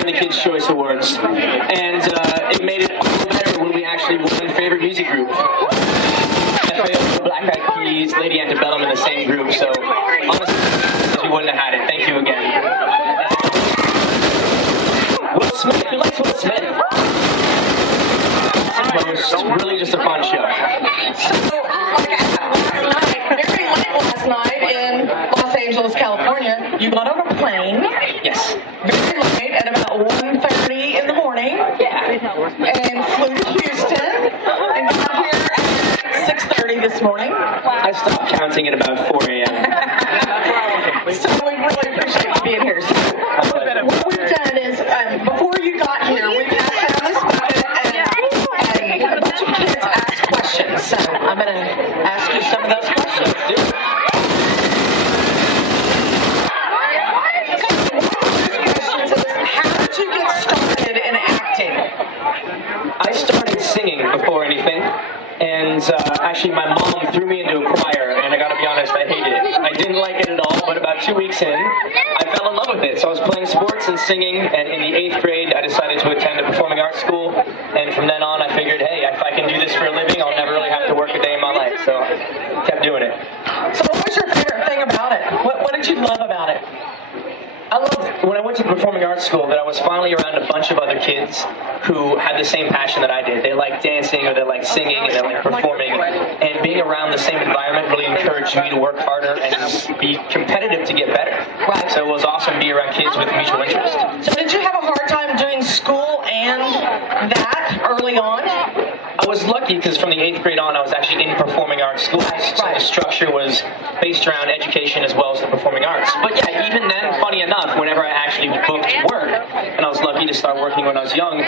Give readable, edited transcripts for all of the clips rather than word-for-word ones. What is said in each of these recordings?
during the Kids' Choice Awards, and it made it all better when we actually won Favorite Music Group. FAO, Black Eyed Peas, Lady Antebellum in the same group, so honestly, we wouldn't have had it. Thank you again. Will Smith, who likes Will Smith? It's really just a fun show. So, very late last night in Los Angeles, California, you got on a plane. Yes. Very late at about 1:30 in the morning. Yeah. And flew to Houston and got here at 6:30 this morning. I stopped counting at about 4 a.m. So we really appreciate you being here. So what we've done is, before you got here, we passed out this bucket and a bunch of kids asked questions. So I'm going to ask you some of those questions. How did you get started in acting? I started singing before anything, and actually my mom threw me into a choir, and I gotta be honest, I hated it. I didn't like it at all, but about 2 weeks in, I fell in love with it. So I was playing sports and singing, and in the 8th grade, I decided to attend a performing arts school, and from then on, I figured, hey, if I can do this for a living, I'll never really have to work a day in my life, so I kept doing it. So what was your favorite thing about it? What did you love about it? I loved when I went to the performing arts school that I was finally around a bunch of other kids who had the same passion that I did. They liked dancing, or they liked singing, and they liked performing. And being around the same environment really encouraged me to work harder and be competitive to get better. Right. So it was awesome to be around kids with mutual interest. So did you have a hard time doing school and that early on? I was lucky because from the 8th grade on, I was actually in performing arts schools. So the structure was based around education as well as the performing arts. But yeah, even then, funny enough, whenever I actually booked work, and I was lucky to start working when I was young,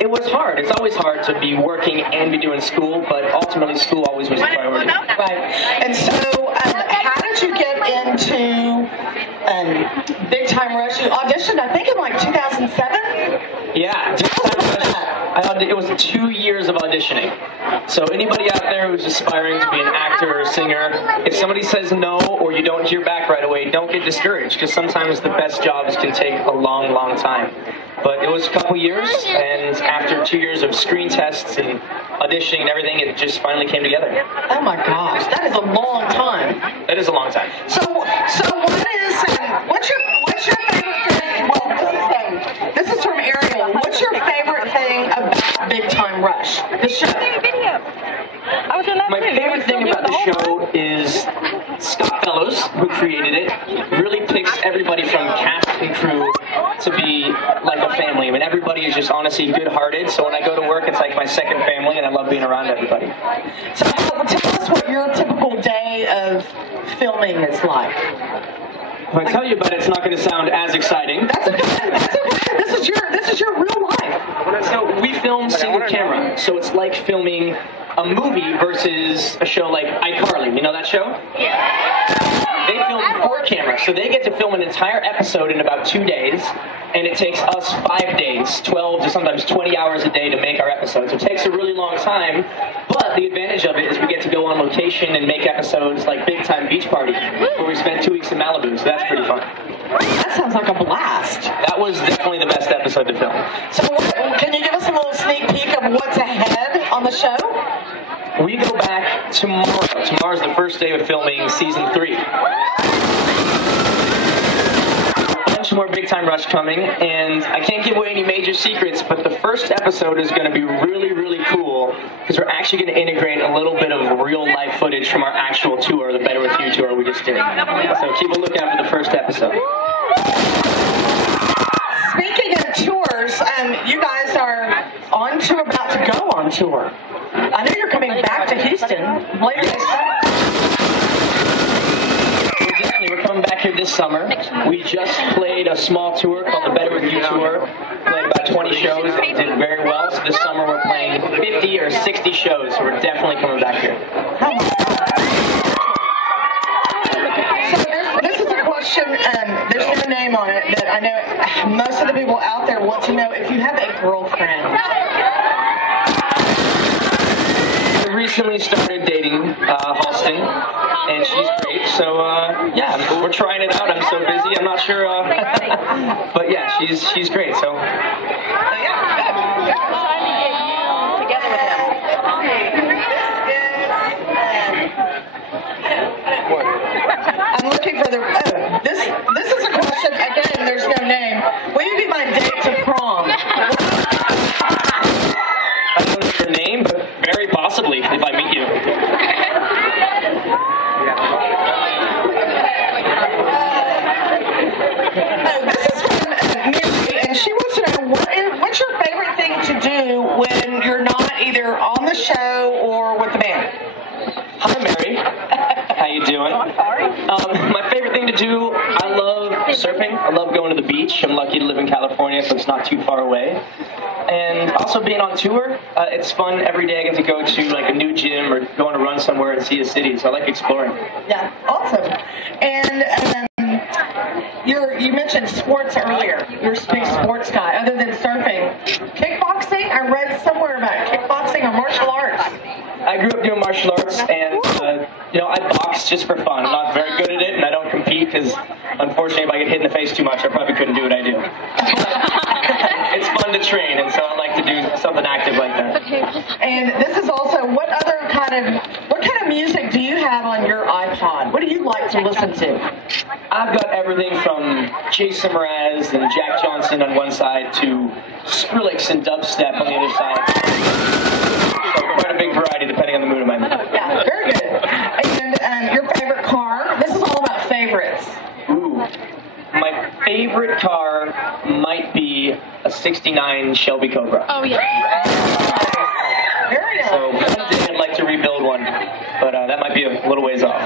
it was hard. It's always hard to be working and be doing school, but ultimately school always was a priority. Right. And so how did you get into Big Time Rush? You auditioned, I think, in like 2007? Yeah. It was 2 years of auditioning. So anybody out there who's aspiring to be an actor or singer, if somebody says no or you don't hear back right away, don't get discouraged, because sometimes the best jobs can take a long, long time. But it was a couple years, and after 2 years of screen tests and auditioning and everything, it just finally came together. Oh my gosh, that is a long time. That is a long time. So what's your favorite thing? Well, this is from Ariel. What's your favorite thing about Big Time Rush, the show? My favorite thing about the show is Scott Fellows, who created it, really picks everybody from cast and crew to be like a family. I mean, everybody is just honestly good-hearted, so when I go to work, it's like my second family, and I love being around everybody. So tell us what your typical day of filming is like. If I tell you about it, it's not going to sound as exciting. That's okay. That's okay. This is your real life. So we film single camera, so it's like filming a movie versus a show like iCarly. You know that show? Yeah. They film 4 cameras, so they get to film an entire episode in about 2 days, and it takes us 5 days, 12 to sometimes 20 hours a day to make our episodes. It takes a really long time, but the advantage of it is we get to go on location and make episodes like Big Time Beach Party, where we spent 2 weeks in Malibu, so that's pretty fun. That sounds like a blast. That was definitely the best episode to film. So can you give us a little sneak peek of what's ahead on the show? We go back tomorrow. Tomorrow's the first day of filming season 3. A bunch more Big Time Rush coming, and I can't give away any major secrets, but the first episode is going to be really, really cool, because we're actually going to integrate a little bit of real-life footage from our actual tour, the Better With You tour we just did. So keep a lookout for the first episode. Speaking of tours, you guys are on to about to go on tour. I know you're coming back to Houston later this summer. We're coming back here this summer. We just played a small tour called the Better With You tour. Played about 20 shows and did very well. So this summer we're playing 50 or 60 shows. So we're definitely coming back here. So this is a question, there's no name on it, but I know most of the people out there want to know if you have a girlfriend. I recently started dating Halston, and she's great. So yeah, we're trying it out. I'm so busy. I'm not sure, but yeah, she's great. So together with him. I'm looking for the. This is a question. Again, there's no name. Will you be my date to prom? I don't know your name, but very possibly if I meet you. This is from Mary, and she wants to know what's your favorite thing to do when you're not either on the show or with the band? Hi, Mary. How you doing? My favorite thing to do, I love surfing. I love going to the beach. I'm lucky to live in California, so it's not too far away. And also being on tour, it's fun. Every day I get to go to like a new gym or go on a run somewhere and see a city, so I like exploring. Yeah, awesome. And you mentioned sports earlier. You're a big sports guy. Other than surfing, kickboxing. I read somewhere about kickboxing or martial arts. I grew up doing martial arts, and I box just for fun. I'm not very good at it, and I don't compete because, unfortunately, if I get hit in the face too much, I probably couldn't do what I do. It's fun to train, and so I like to do something active like that. And this is also what kind of music do you have on your iPod? What do you like to listen to? I've got everything from Jason Mraz and Jack Johnson on one side to Skrillex and dubstep on the other side. So quite a big variety depending on the mood of my mood. Yeah, very good. And your favorite car? This is all about favorites. Ooh. My favorite car might be a '69 Shelby Cobra. Oh, yeah. Very nice. So one day I'd like to rebuild one, but that might be a little ways off.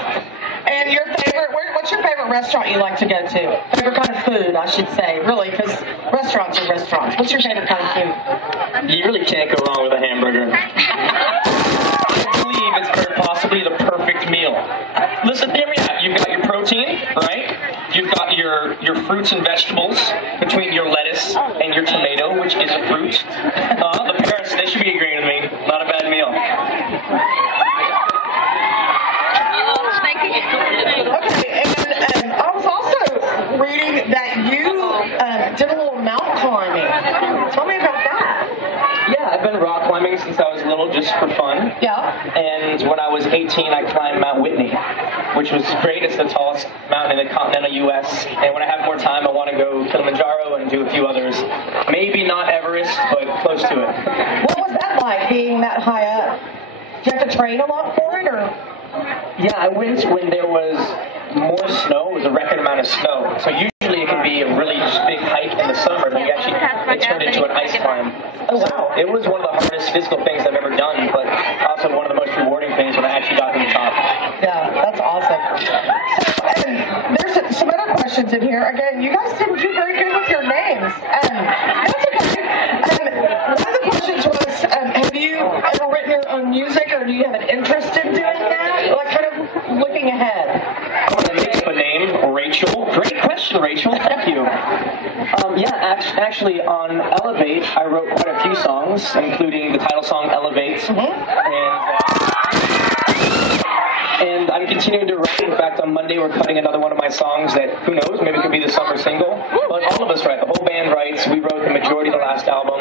And your favorite, what's your favorite restaurant you like to go to? Favorite kind of food, I should say, really, because restaurants are restaurants. What's your favorite kind of food? You really can't go wrong with a hamburger. I believe it's very possibly the perfect meal. Listen, hear me out. You've got your protein, right? You've got your fruits and vegetables between your lettuce and your tomato, which is a fruit. The parents, they should be agreeing with me. Not a bad meal. Okay, and I was also reading that you did a little mountain climbing. Tell me about that. Yeah, I've been rock climbing since I was little, just for fun. Yeah. And when I was 18, I climbed Mount Whitney, which was great. It's the tallest mountain in the continental U.S. And when I have more time, I want to go Kilimanjaro and do a few others. Maybe not Everest, but close to it. What was that like, being that high up? Do you have to train a lot for it, or? Yeah, I went when there was more snow. It was a record amount of snow. So usually it can be a really big hike in the summer, but it turned into an ice climb. Oh, wow. It was one of the hardest physical things I've ever done, but also one of the most rewarding things when I actually got to the top. Yeah, that's awesome. So, and there's some other questions in here. Again, you guys didn't do very good with your names. That's okay. One of the questions was, have you ever written your own music, or do you have an interest in doing that? Like, kind of looking ahead. I'm going to make up a name, Rachel. Great question, Rachel. Thank you. Actually, on Elevate, I wrote quite a few songs, including the title song, Elevate. And I'm continuing to write. In fact, on Monday, we're cutting another one of my songs that, who knows, maybe could be the summer single. But all of us write. The whole band writes. We wrote the majority of the last album.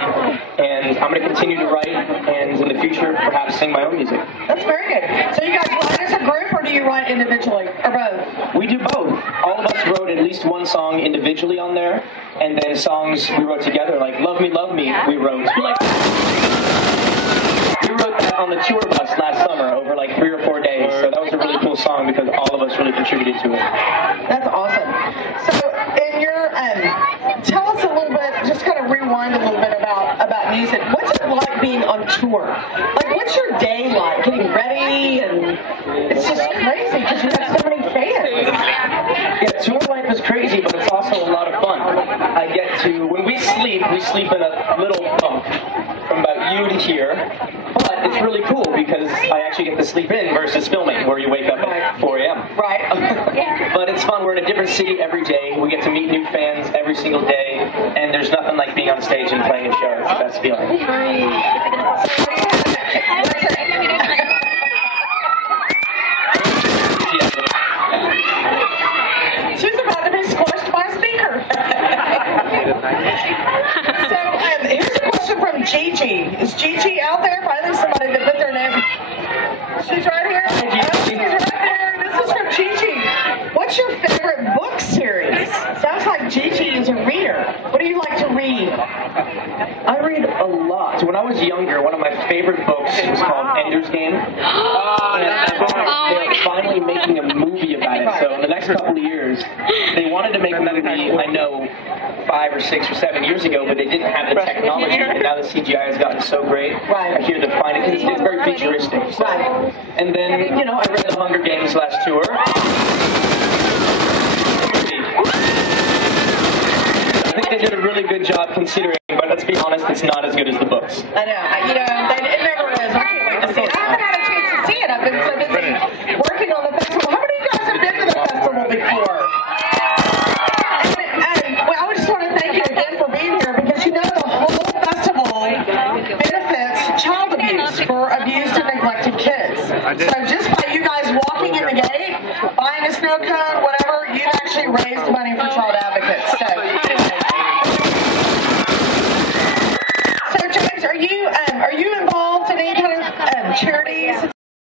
And I'm going to continue to write, and in the future, perhaps sing my own music. That's very good. So you guys write as a group, or do you write individually, or both? We do both. All of us wrote at least one song individually on there, and then songs we wrote together, like Love Me, we wrote. We wrote that on the tour bus last summer over like 3 or 4 days, so that was a really cool song because all of us really contributed to it. That's awesome. So in your, tell us a little bit, just kind of rewind a little bit about music. What's it like being on tour? Like, what's your day like? Getting ready, and it's just crazy because you have so many fans. Yeah, tour life is crazy, but it's also a lot of fun. I get to, when we sleep in a little bunk from about you to here, but it's really cool because I actually get to sleep in versus filming where you wake up at 4 a.m. Right. But it's fun. We're in a different city every day. We get to meet new fans every single day, and there's nothing like being on stage and playing a show. It's the best feeling. Gigi. Is Gigi out there? Finally somebody that put their name. She's right here. Hi, Gigi. Oh, she's right there. This is from Gigi. What's your favorite book series? Sounds like Gigi is a reader. What do you like to read? I read a lot. When I was younger, one of my favorite books was called Ender's Game. They're finally making a movie about it. So in the next couple of years, they wanted to make a movie, I know, 5 or 6 or 7 years ago, but they didn't have the technology, and now the CGI has gotten so great. Right. I hear they're finding it, because it's very futuristic. So. Right. And then, I read The Hunger Games last tour. I think they did a really good job considering, but let's be honest, it's not as good as the books. I know. It never is. I can't wait to see it. I haven't had a chance to see it. I've been so busy working on the festival. How many of you guys have been to the festival before? I just want to thank you again for being here, because the whole festival benefits child abuse for abused and neglected kids. So just by you guys walking in the gate, buying a snow cone, whatever, you've actually raised money for child advocates. So James, are you involved in any kind of charities?